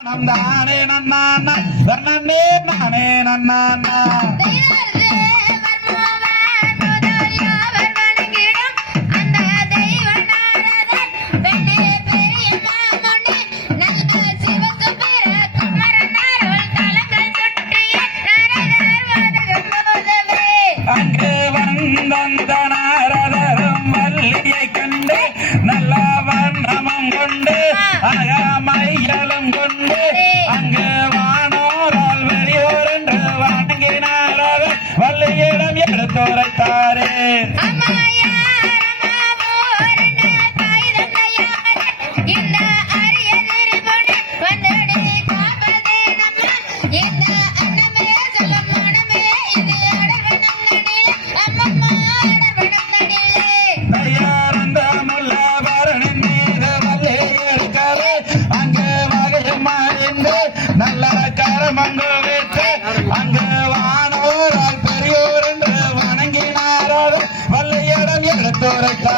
நந்தானே நன்னானா தன்னே நானே நன்னானா அங்கு வந்தந்த நாரதரும் வள்ளியை கண்டு நல்ல வண்ணமம் கொண்டு அகமையலும் கொண்டு துரைத்தாரே நல்ல கரமங்கோ வைத்து அங்க America.